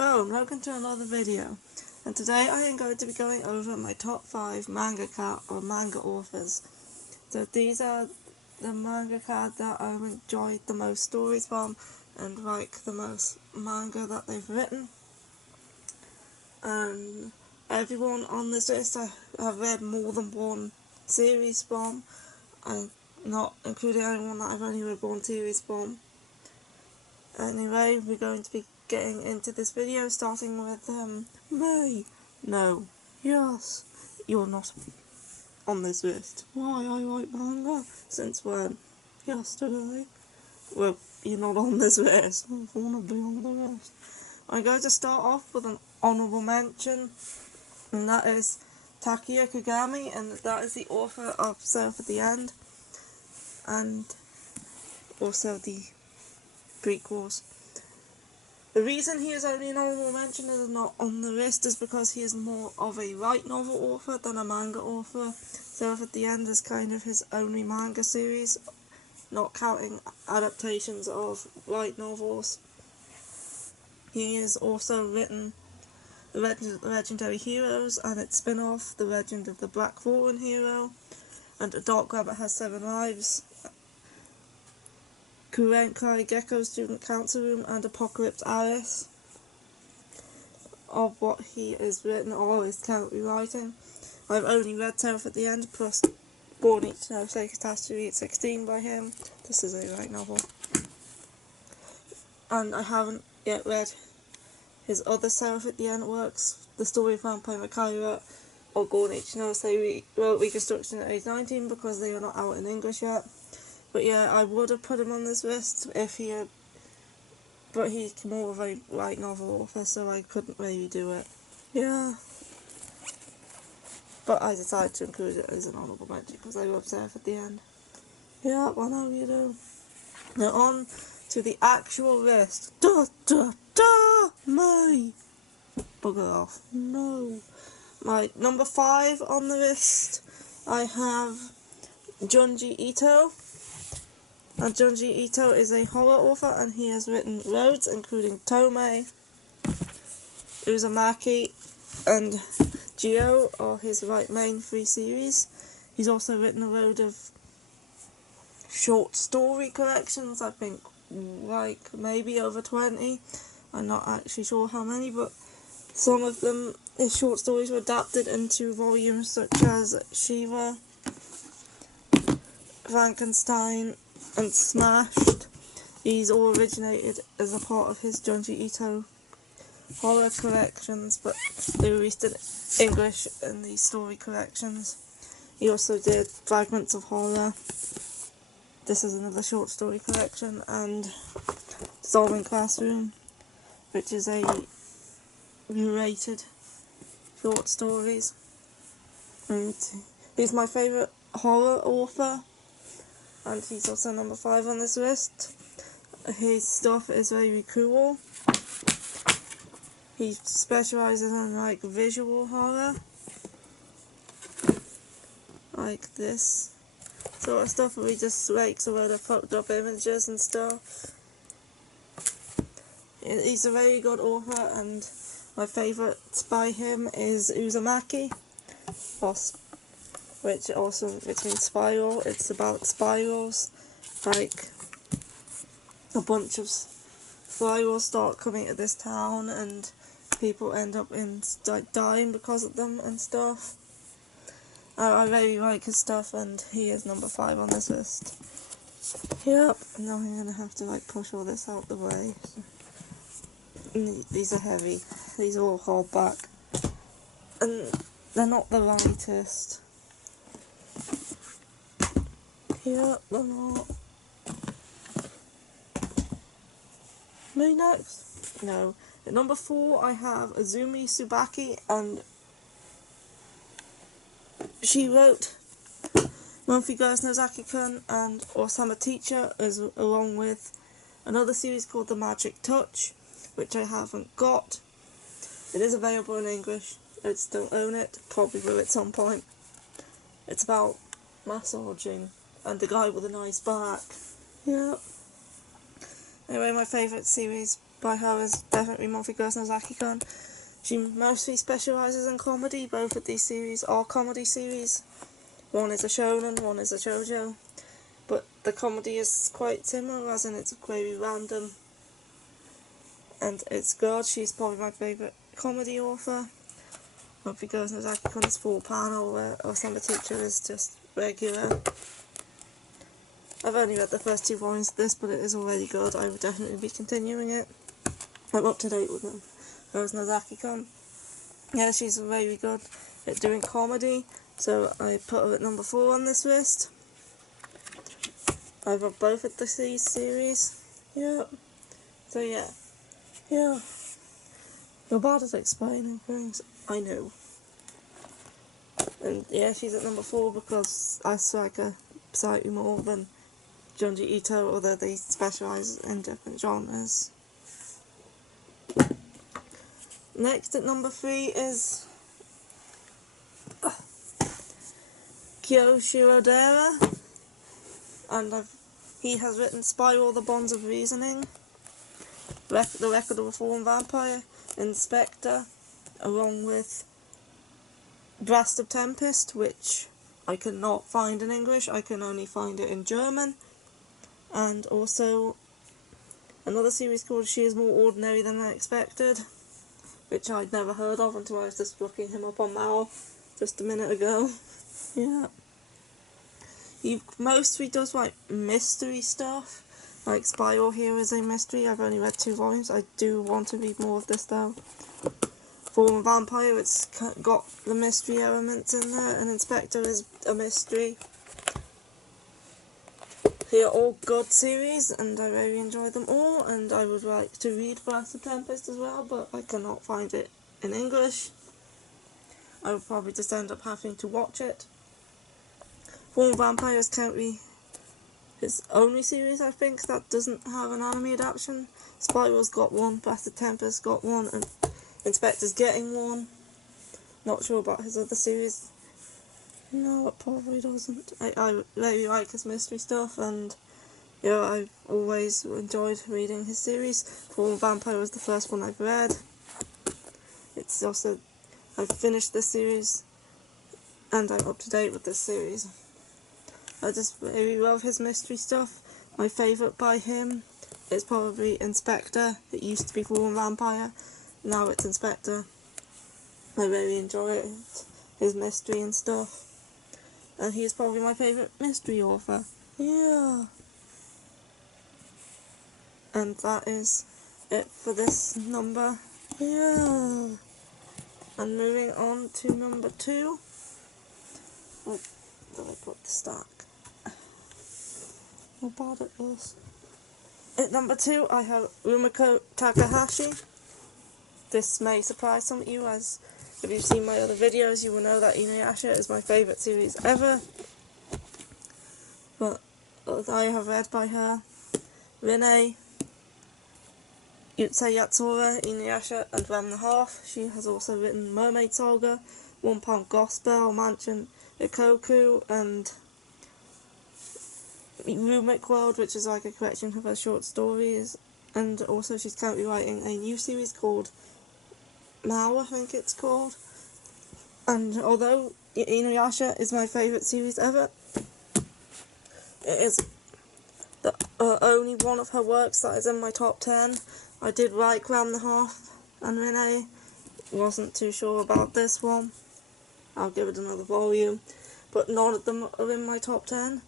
Hello and welcome to another video, and today I am going to be going over my top 5 mangaka or manga authors. So these are the mangaka that I enjoyed the most stories from and like the most manga that they've written. And everyone on this list I have read more than one series from, and not including anyone that I've only read one series from. Anyway, we're going to be getting into this video, starting with, May. No. Yes. You're not on this list. Why? I write manga. Since when? Yesterday. Well, you're not on this list. I want to be on the list. I'm going to start off with an honourable mention, and that is Takia Kagami, and that is the author of Surf at the End, and also the prequels. The reason he is only an honourable mention and is not on the list is because he is more of a light novel author than a manga author. Surf at the End is kind of his only manga series, not counting adaptations of light novels. He has also written The Legend of the Legendary Heroes and its spin-off, The Legend of the Black Fallen Hero, and A Dark Rabbit Has 7 Lives, Kurenkai Gecko Student Council Room, and Apocalypse Alice. Of what he has written or is currently writing, I've only read Surf at the End plus Born Each No Say Catastrophe at 16 by him. This is a light novel. And I haven't yet read his other Surf at the End works, The Story of Vampire Kyra or Born Each No Say Reconstruction at age 19, because they are not out in English yet. But yeah, I would have put him on this list if he had, but he's more of a light novel author, so I couldn't really do it. Yeah. But I decided to include it as an honourable mention because I love Surf at the End. Yeah, I know you do. Now on to the actual list. May. Bugger off. No. My number 5 on the list, I have Junji Ito. And Junji Ito is a horror author, and he has written loads, including Tomei, Uzumaki, and Geo are his main 3 series. He's also written a load of short story collections, I think like maybe over 20. I'm not actually sure how many, but some of them, his short stories were adapted into volumes such as Shiva, Frankenstein, and Smashed. These all originated as a part of his Junji Ito horror collections, but they were released in English in these story collections. He also did Fragments of Horror. This is another short story collection, and Dissolving Classroom, which is a narrated short stories. And he's my favourite horror author, and he's also number 5 on this list. His stuff is very cool. He specialises in like visual horror, like this sort of stuff, where he just makes a load of fucked up images and stuff. He's a very good author, and my favourite by him is Uzumaki, which means spiral. It's about spirals, like a bunch of spirals start coming to this town and people end up dying because of them and stuff. I really like his stuff, and he is number 5 on this list. Yep, now I'm gonna have to push all this out the way. These are heavy. These all hold back, and they're not the lightest. Yep, they're not. Me next? No. At number 4 I have Azumi Tsubaki, and she wrote Monthly Girls Nozaki-kun and Osama Teacher, along with another series called The Magic Touch, which I haven't got. It is available in English. I still own it, probably will at some point. It's about massaging and the guy with a nice back. Yep. Anyway, my favourite series by her is definitely Monthly Girls Nozaki-kun. She mostly specialises in comedy. Both of these series are comedy series. One is a shonen, one is a shoujo. But the comedy is quite similar, as in it's very random. And it's good. She's probably my favourite comedy author. Monthly Girls Nozaki-kun is full panel, where Osama Teacher is just regular. I've only read the first 2 volumes of this, but it is already good. I would definitely be continuing it. I'm up to date with them. Girls Nozaki-kun. Yeah, she's very good at doing comedy, so I put her at number 4 on this list. I've read both of the series. Yeah. So yeah. Yeah. You're bad at explaining things. I know. And yeah, she's at number 4 because I strike her slightly more than Junji Ito, although they specialise in different genres. Next at number 3 is Kyo Shirodera, and he has written Spiral: The Bonds of Reasoning, The Record of a Fallen Vampire, Inspector, along with Blast of Tempest, which I cannot find in English, I can only find it in German, and also another series called She Is More Ordinary Than I Expected, which I'd never heard of until I was just looking him up on Mal just a minute ago. Yeah. He mostly does like mystery stuff, like Spiral here is a mystery. I've only read 2 volumes, I do want to read more of this though. Fallen Vampire, it's got the mystery elements in there, and Inspector is a mystery. They are all good series, and I very enjoy them all, and I would like to read Blast of Tempest as well, but I cannot find it in English. I will probably just end up having to watch it. Fallen Vampire is currently his only series, I think, that doesn't have an anime adaptation. Spiral's got one, Blast of Tempest got one, and Inspector's getting one. Not sure about his other series. No, it probably doesn't. I really like his mystery stuff, and yeah, I've always enjoyed reading his series. Fallen Vampire was the first one I've read. It's also, I've finished this series, and I'm up to date with this series. I just really love his mystery stuff. My favourite by him is probably Inspector. It used to be Fallen Vampire, now it's Inspector. I really enjoy it, his mystery and stuff. And he is probably my favourite mystery author. Yeah. And that is it for this number. Yeah. And moving on to number 2. Where did I put the stack? How bad it is. At number 2, I have Rumiko Takahashi. This may surprise some of you, as if you've seen my other videos, you will know that Inuyasha is my favourite series ever. But I have read by her Rinne, Yutei Yatsura, Inuyasha, and Ram the Half. She has also written Mermaid Saga, One Pound Gospel, Mansion Ikoku, and Rumic World, which is like a collection of her short stories. And also she's currently writing a new series called Mao, I think it's called. And although Inuyasha is my favourite series ever, it is the only one of her works that is in my top 10. I did like Ram the Half and Rinne. Wasn't too sure about this one. I'll give it another volume. But none of them are in my top 10.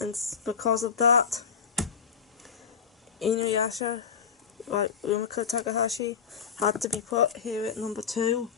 And because of that, Inuyasha, like Rumiko Takahashi, had to be put here at number 2.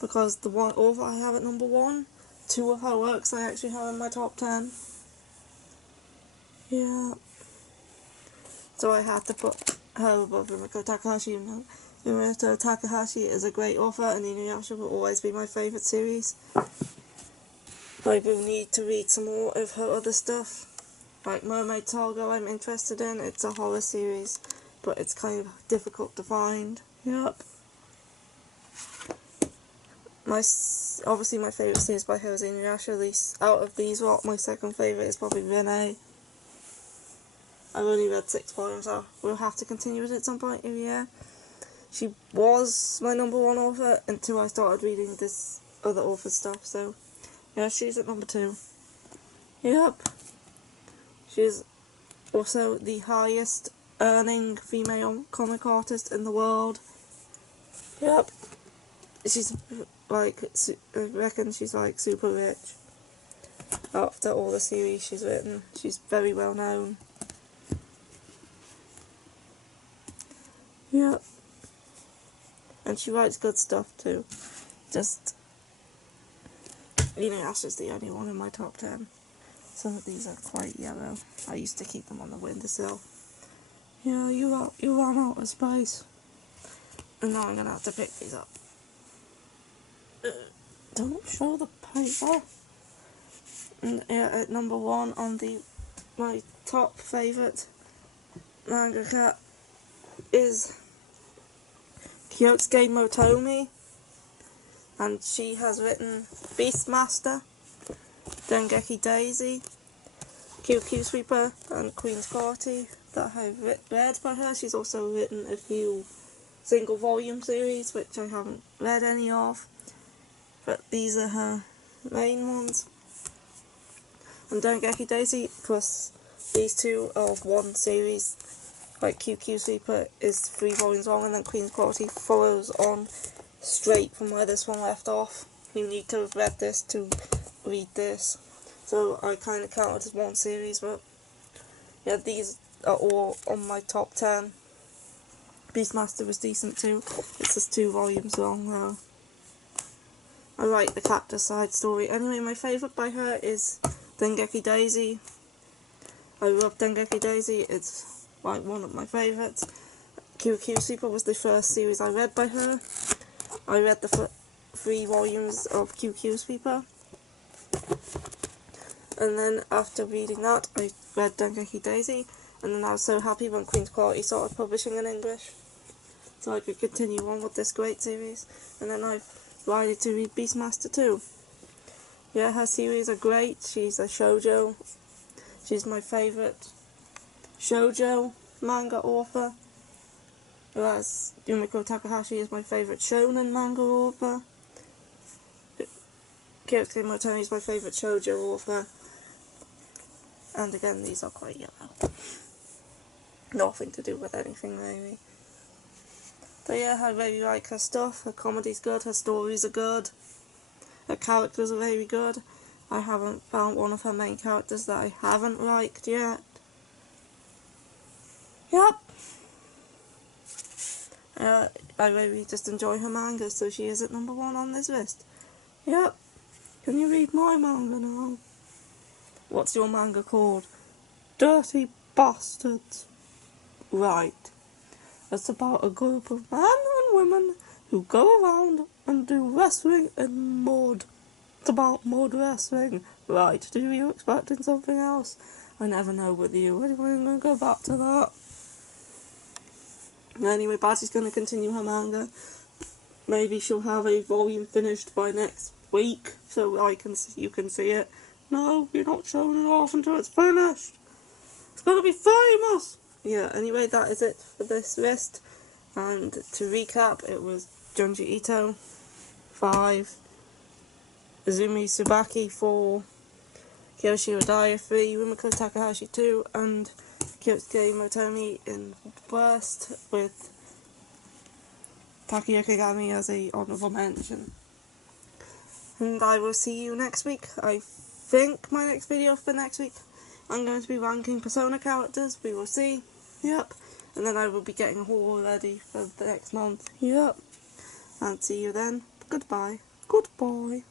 Because the one author I have at number 1, 2 of her works I actually have in my top 10. Yeah. So I had to put her above Rumiko Takahashi. Rumiko Takahashi is a great author, and Inuyasha will always be my favourite series. I will need to read some more of her other stuff. Like Mermaid Saga I'm interested in. It's a horror series, but it's kind of difficult to find. Yep. Obviously my favourite series by her is Inuyasha. At least out of these lot, my second favourite is probably Rinne. I've only read 6 volumes, so we'll have to continue it at some point in the year. She was my number 1 author until I started reading this other author stuff, so yeah, she's at number 2. Yep. She's also the highest earning female comic artist in the world. Yep. She's like, I reckon she's like super rich. After all the series she's written, she's very well known. Yep. And she writes good stuff too. Just, that's just the only one in my top 10. Some of these are quite yellow. I used to keep them on the windowsill. Yeah, you ran out of space. And now I'm gonna have to pick these up. Don't show the paper. And yeah, at number 1 on my top favourite mangaka is Kyosuke Motomi, and she has written Beastmaster, Dengeki Daisy, QQ Sweeper, and Queen's Party that I've read by her. She's also written a few single volume series which I haven't read any of, but these are her main ones. And Dengeki Daisy plus these two of one series. Like QQ Sweeper is 3 volumes long, and then Queen's Quality follows on straight from where this one left off. You need to have read this to read this. So I kind of count it as one series, but yeah, these are all on my top 10. Beastmaster was decent too. It's just 2 volumes long though. I like the Cactus side story. Anyway, my favourite by her is Dengeki Daisy. I love Dengeki Daisy. It's like one of my favourites. QQ Super was the first series I read by her. I read the 3 volumes of QQ Sweeper. And then after reading that, I read Dengeki Daisy. And then I was so happy when Queen's Quality started publishing in English, so I could continue on with this great series. And then I decided to read Beastmaster too. Yeah, her series are great. She's a shoujo. She's my favourite shoujo manga author. Whereas Yumiko Takahashi is my favourite shonen manga author. Kyosuke Motomi is my favourite shoujo author. And again, these are quite yellow. Nothing to do with anything really. But yeah, I really like her stuff. Her comedy's good, her stories are good, her characters are very good. I haven't found one of her main characters that I haven't liked yet. Yep. I really just enjoy her manga, so she is at number 1 on this list. Yep. Can you read my manga now? What's your manga called? Dirty Bastards. Right. It's about a group of men and women who go around and do wrestling in mud. It's about mud wrestling. Right, were you expecting something else? I never know with you. Anyway, I'm going to go back to that. Anyway, Badgy's going to continue her manga. Maybe she'll have a volume finished by next week, so you can see it. No, you're not showing it off until it's finished. It's going to be famous! Yeah, anyway, that is it for this list. And to recap, it was Junji Ito, 5, Izumi Tsubaki, 4, Kiyoshi Odaya, 3, Rumiko Takahashi, 2, and Kyosuke Motomi in first, with Takuya Kagami as a honourable mention. And I will see you next week. I think my next video for next week, I'm going to be ranking Persona characters. We will see. Yep. And then I will be getting a haul ready for the next month. Yep. And see you then. Goodbye. Goodbye.